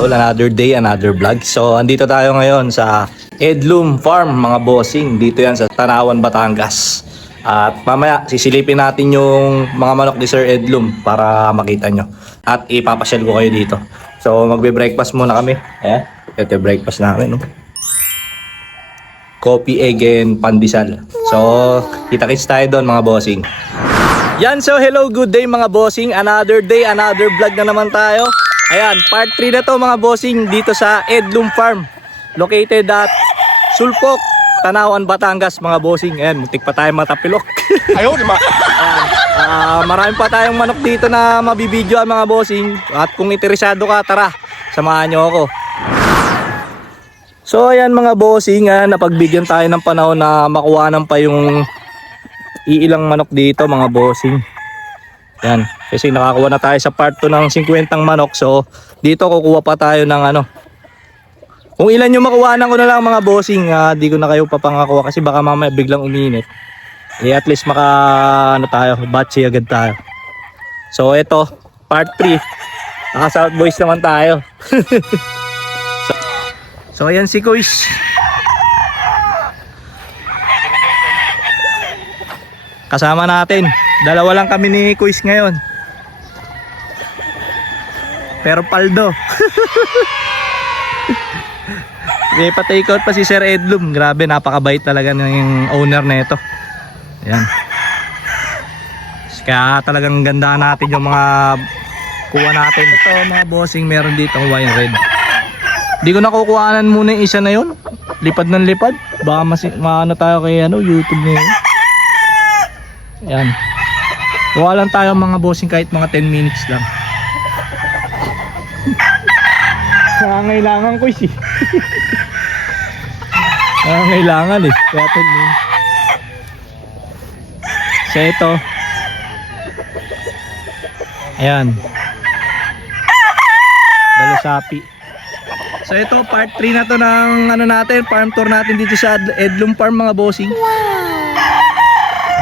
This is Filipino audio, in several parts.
idol, another day, another vlog. So andito tayo ngayon sa Edlum Farm mga bossing. Dito yan sa Tanawan, Batangas. At mamaya sisilipin natin yung mga manok ni Sir Edlum para makita nyo. At ipapasyal ko kayo dito. So magbe-breakfast muna kami. Ayan, ito yung breakfast namin. No? Coffee, egg, and pandesal. So kita-kits tayo doon mga bossing. Yan, so hello, good day mga bossing. Another day, another vlog na naman tayo. Ayan, part 3 na to mga bossing dito sa Edlum Farm. Located at Sulpok, Tanawan, Batangas mga bossing. Ayan, muntik pa tayo matapilok. Ayaw, di ba? Ayan, marami pa tayong manok dito na mabibidyoan mga bossing. At kung interesado ka, tara, samahan nyo ako. So ayan mga bossing, napagbigyan tayo ng panahon na makuhanan pa yung iilang manok dito mga bossing. Yan, kasi nakakuha na tayo sa part 2 ng 50 manok. So dito kukuha pa tayo ng ano. Kung ilan yung makuhanan ko na lang mga bossing, di ko na kayo papangakuha kasi baka mamaya biglang uminit. At least maka ano tayo, batch agad tayo. So ito, part 3. Naka South Boys naman tayo. so ayan si Kuis. Kasama natin. Dalawa lang kami ni Kuis ngayon. Pero paldo. May pa-take out pa si Sir Edlum. Grabe, napakabait talaga ng owner na ito. Ayan. Kaya talagang ganda natin yung mga kuha natin. Ito mga bossing, meron dito wine red. Di ko nakukuhanan muna yung isa na yun. Lipad ng lipad. Baka maano tayo kay YouTube na yun. Ayan. Kuha lang tayo mga bossing kahit mga 10 minutes lang. Kailangan ko eh. Kailangan eh. Kaya 10 minutes. So ito. Ayan. Dalasapi. So ito part 3 na to ng ano natin, farm tour natin dito sa Edlum Farm mga bossing.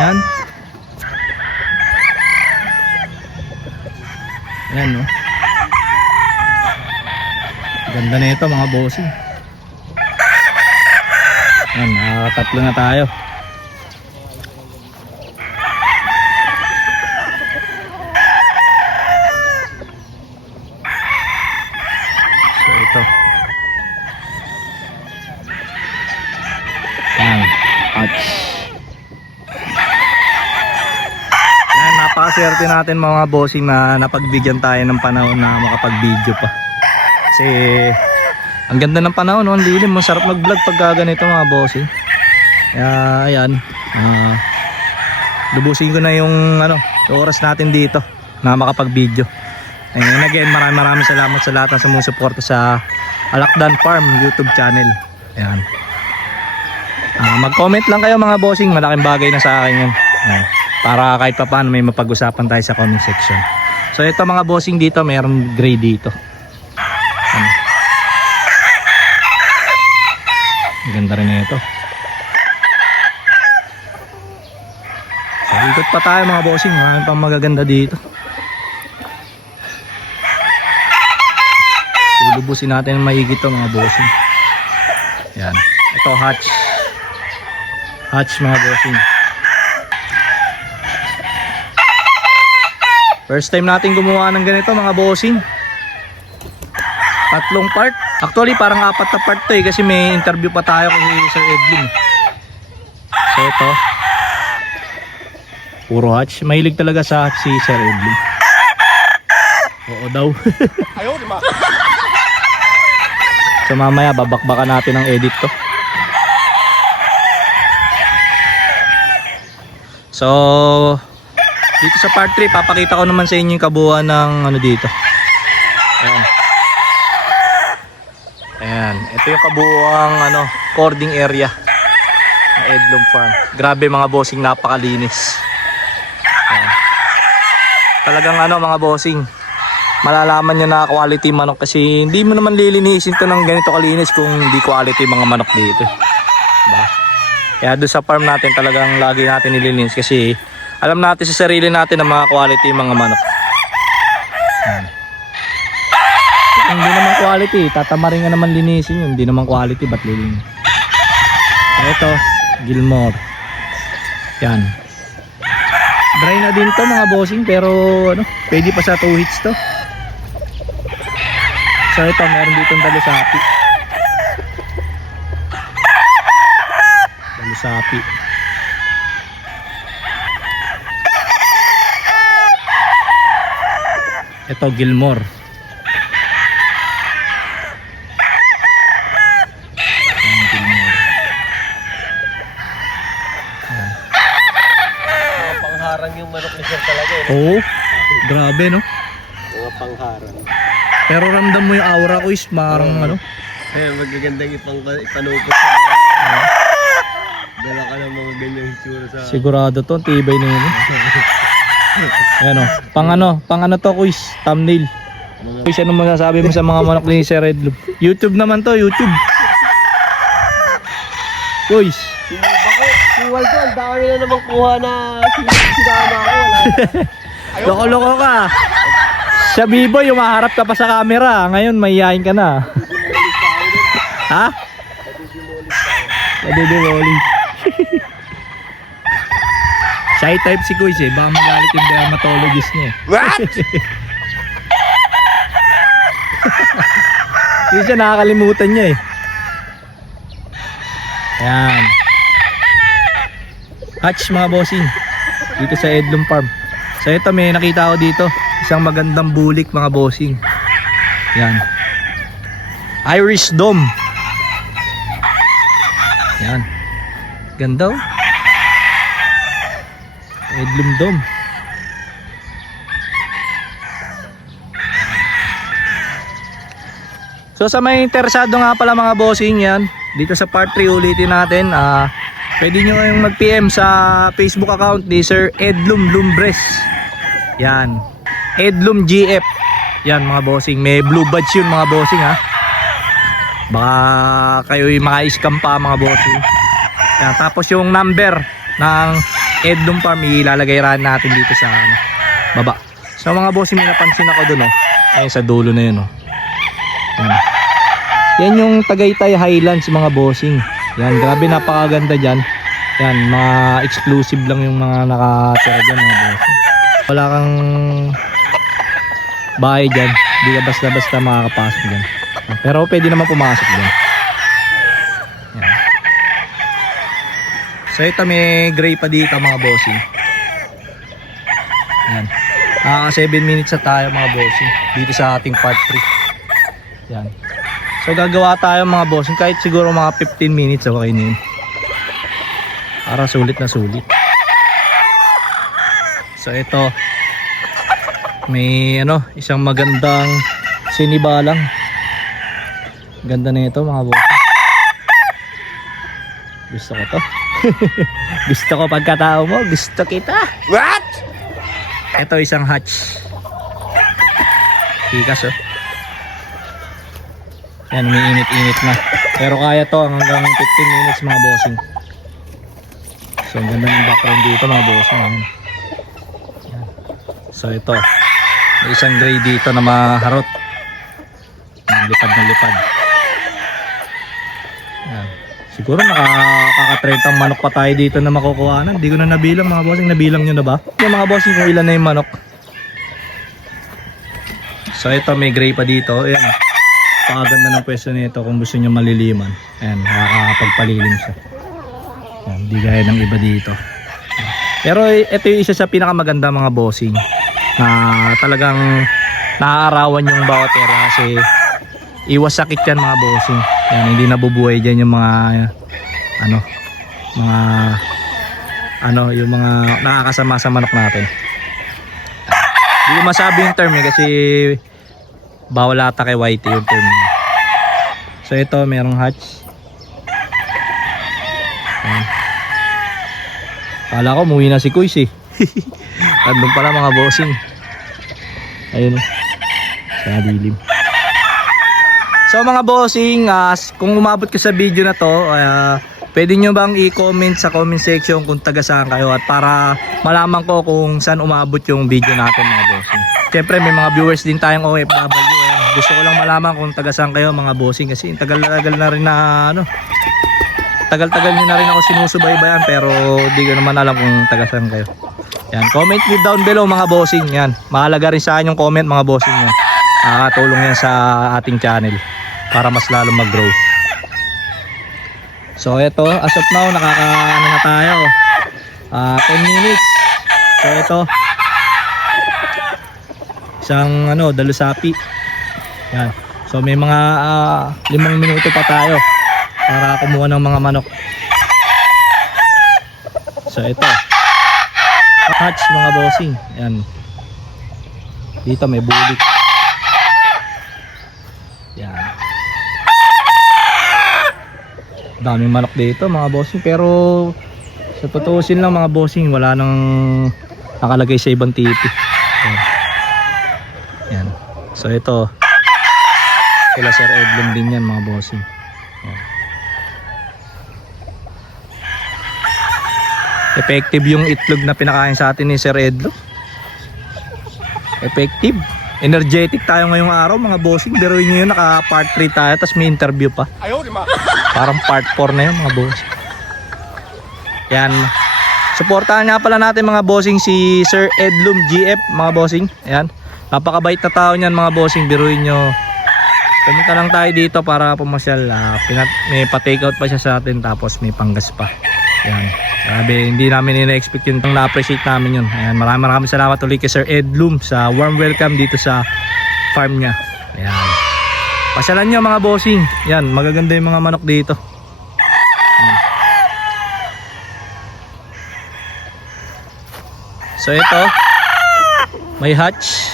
Ayan. Ayan no. Ganda na ito mga bossing. Ayan, nakakatatlo na tayo. So ito. Ayan, ouch. Napakaswerte natin mga bossing na napagbigyan tayo ng panahon na makapag-video pa. Kasi ang ganda ng panahon, no? Ang lilim, masarap mag-vlog pag ganito mga bossing. Kaya ayan, lubusin ko na yung oras natin dito na makapag-video. And again, maraming salamat sa lahat ng sumusuporta sa Alakdan Farm YouTube channel. Ayan. Mag-comment lang kayo mga bossing, malaking bagay na sa akin yun. Ayan. Para kahit pa paano may mapag-usapan tayo sa comment section. So ito mga bossing dito, mayroong gray dito. Ganda rin na ito. So ikot pa tayo mga bossing, marami pang magaganda dito. Lulubusin natin ng maigit to mga bossing. Yan. Ito hatch. Hatch mga bossing. First time natin gumawa ng ganito mga bossing. Tatlong part. Actually parang 4 na part to kasi may interview pa tayo kay Sir Edlum. So ito. Puro hatch. Mahilig talaga sa hatch si Sir Edlum. Oo daw. Ayaw, di ba? So mamaya babakbakan natin ang edit to. So dito sa part 3 papakita ko naman sa inyo yung kabuuan ng dito. Ayan. Ayan, ito yung kabuuang cording area ng Edlum Farm. Grabe mga bossing, napakalinis. Ayan. Talagang mga bossing, malalaman nyo na quality manok kasi hindi mo naman lilinisin to ng ganito kalinis kung hindi quality mga manok dito. Diba? Kaya doon sa farm natin talagang lagi natin nililinis kasi alam natin sa sarili natin na mga quality mga manok. Hindi naman quality quality. Tatamarin nga naman linisin yun. Hindi naman quality, ba't lilinis? So ito, Gilmore. Yan. Dry na din to mga bossing, pero ano, pwede pa sa 2 hits to. So ito, meron ditong dalusapi. Dalusapi. Ito, Gilmore. Ayan, Gilmore. Ayan. Mga pangharang yung manok ni Sir talaga eh. Oo, grabe no. Mga pangharang. Pero ramdam mo yung aura ko is parang ano. Eh, magagandang ipanupot sa mga dala ka ng mga ganyang hitsura sa... Sigurado to, tibay na yun. Ayan o, pang ano to quiz, thumbnail. Mga... Quiz, anong masasabi mo sa mga manok ni Sir Edlo? YouTube naman to, YouTube. Quiz. Si Waldo, ang dami na namang kuha na sinama ko. Wala. Loko-loko ka. Sa Bibo, yung maharap ka pa sa camera. Ngayon, mahihayin ka na. Ha? Nadidimoli. Shy type si Kuis eh. Baka magalit yung dermatologist niya eh. What? Hindi siya nakakalimutan niya eh. Ayan. Hatch mga bossing. Dito sa Edlum Farm. So ito may nakita ko dito. Isang magandang bulik mga bossing. Yan. Irish Dome. Yan. Ganda oh. Edlum Dome. So sa may interesado nga pala mga bossing yan, dito sa part 3 ulitin natin. Pwede nyo yung mag-PM sa Facebook account ni Sir Edlum Lumbres. Yan. Edlum GF. Yan mga bossing. May blue badge yun mga bossing ha. Baka kayo yung maka-scam pa mga bossing. Yan. Tapos yung number ng Edlum Farm ilalagay rin natin dito sa baba. So mga bossing, may napansin ako dun oh. Ayun sa dulo na yun oh. Yan. Yan yung Tagaytay Highlands mga bossing. Yan, grabe napakaganda dyan. Yan, mga exclusive lang yung mga nakatira dyan mga bossing. Wala kang bahay dyan. Hindi ka basta-basta makakapasok dyan. Pero pwede naman pumasok dyan. Yan. So ito may gray pa dito mga bossing. Yan. 7 minutes na tayo mga bossing. Dito sa ating part 3. Yan. So gagawa tayo mga bossing kahit siguro mga 15 minutes okay na yun. Para sulit na sulit. So ito may isang magandang sinibalang. Ganda na ito mga bossing. Gusto ko to. Gusto ko pagkatao mo. Gusto kita. What? Ito isang hatch. Tikas oh. Yan, umiinit-init na. Pero kaya to hanggang 15 minutes mga bossing. So ang ganda ng background dito mga bossing. Yan. So ito, may isang gray dito na maharot. Lipad na lipad. Yan. Siguro nakaka-30 manok pa tayo dito na makukuhanan. Hindi ko na nabilang mga bossing. Nabilang nyo na ba? Yung mga bossing kung ilan na yung manok. So ito may gray pa dito. Ayan. Pakaganda ng pwesto nito kung gusto nyo maliliman. Ayan, nakakapagpalilim siya. Ayan, di gaya ng iba dito. Pero ito yung isa sa pinakamaganda mga bossing. Na talagang naaarawan yung bawat area kasi iwas sakit yan mga bossing. Yan, hindi nabubuhay dyan yung mga yung mga nakakasama sa manok natin. Hindi ko masabi yung term kasi bawal ata kay Whitey yung term niya. So ito merong hatch. Ayan. Kala ko umuwi na si Kuis eh. Andun pala mga bossing. Ayun sa dilim. So mga bossing, kung umabot ka sa video na to, pwede nyo bang i-comment sa comment section kung taga saan kayo at para malaman ko kung saan umabot yung video natin mga bossing. Siyempre may mga viewers din tayong OFW, gusto ko lang malaman kung taga saan kayo mga bossing, kasi tagal-tagal na rin na ano, tagal-tagal nyo na rin ako sinusubaybayan, pero di ko naman alam kung taga saan kayo. Yan, comment me down below mga bossing. Yan, mahalaga rin sa akin yung comment mga bossing yan. Nakakatulong yan sa ating channel para mas lalo mag-grow. So ito, as of now nakakaano na tayo, 10 minutes. So ito, isang ano, dalusapi. Yan. So may mga 5 minuto pa tayo para kumuha ng mga manok. So ito, hatch mga bossing. Yan. Dito may bulik. Yan. Daming manok dito mga bossing, pero sa tutuusin lang mga bossing, wala nang nakalagay sa ibang TV. Yan. Yan. So ito, sila Sir Edlum din yan mga bossing. Yan. Effective yung itlog na pinakain sa atin ni Sir Edlum. Effective. Energetic tayo ngayong araw mga bossing. Pero yun yun, naka part 3 tayo, tapos may interview pa. Ayaw, di ma. Parang part 4 na yun mga bossing. Yan. Suportahan nga pala natin mga bossing si Sir Edlum GF mga bossing. Yan. Napakabait na tao niyan mga bossing. Biruin nyo. Pumunta lang tayo dito para pumasyal. May pa-take out pa siya sa atin, tapos may panggas pa. Yan. Grabe, hindi namin ina-expect yun. Na-appreciate namin yun. Ayan, maraming salamat ulit kay Sir Edlum sa warm welcome dito sa farm niya. Ayan. Pasyalan nyo mga bossing. Yan, magaganda yung mga manok dito. Ayan. So ito, may hatch.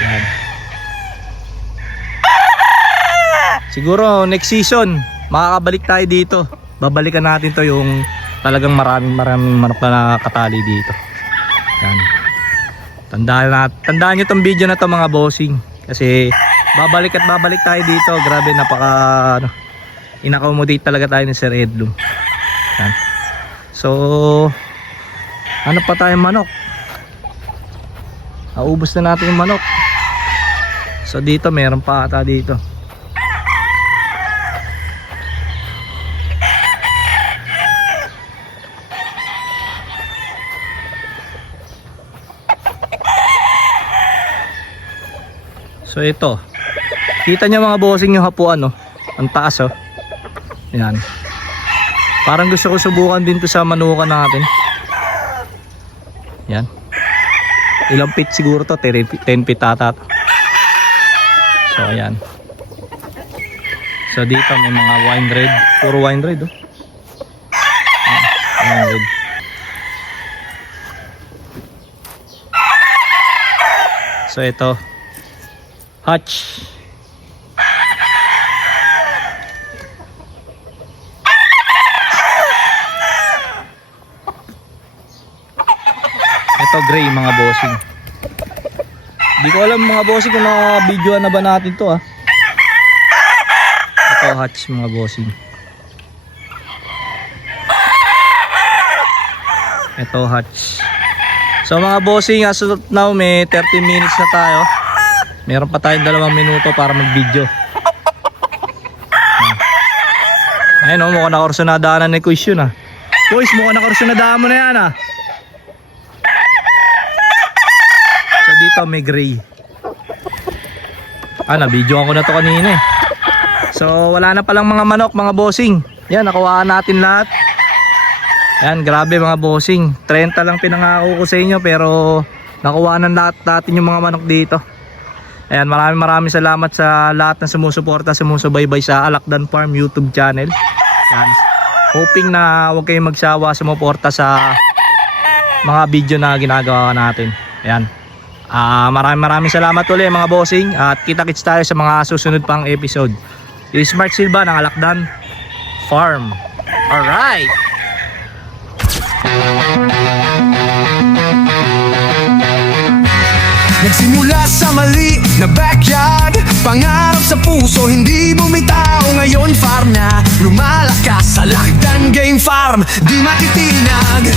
Yan. Siguro next season makakabalik tayo dito. Babalikan natin to, yung talagang maraming manok na nakatali dito. Yan. Tandaan nyo tong video na to mga bossing, kasi babalik at babalik tayo dito. Grabe, napaka in-accommodate talaga tayo ni Sir Edlum. Yan. So ano pa tayong manok? Naubos na natin yung manok. So dito meron pa ata dito. So ito, kita nyo mga bossing yung hapuan, no? Ang taas, oh. Yan. Parang gusto ko subukan din to sa manukan natin. Yan. Ilang feet siguro to? 10 feet ata. So ayan. So dito may mga wine red. Puro wine red, oh. Ayan, wine red. So ito, hatch. Ito gray mga bossing. Hindi ko alam mga bossing kung na-videoan na ba natin to, ha. Ito hatch mga bossing. Ito hatch. So mga bossing, as of now may 30 minutes na tayo. Meron pa tayong 2 minuto para mag-video. Ayun, oh, mukhang nakorsunadaanan ni Kuis yun, ah. Kuis, mukhang nakorsunadaan mo na yan, ah. So dito may gray. Na-videoan ko na to kanina, eh. So wala na palang mga manok mga bossing. Yan, nakuhaan natin lahat. Yan, grabe mga bossing. 30 lang pinangako ko sa inyo, pero nakuhaan na lahat natin yung mga manok dito. Ayan, maraming salamat sa lahat na sumusuporta, sumusubaybay sa Alakdan Farm YouTube channel. Ayan, hoping na huwag kayong magsawa sumuporta sa mga video na ginagawa natin. Ayan, maraming salamat ulit mga bossing, at kita-kits tayo sa mga susunod pang episode. This is Mark Silva ng Alakdan Farm. Alright! Nagsimula sa mali na backyard, pangarap sa puso, hindi bumitaw. Ngayon farm na, lumalakas sa Alakdan Game Farm, di matitinag.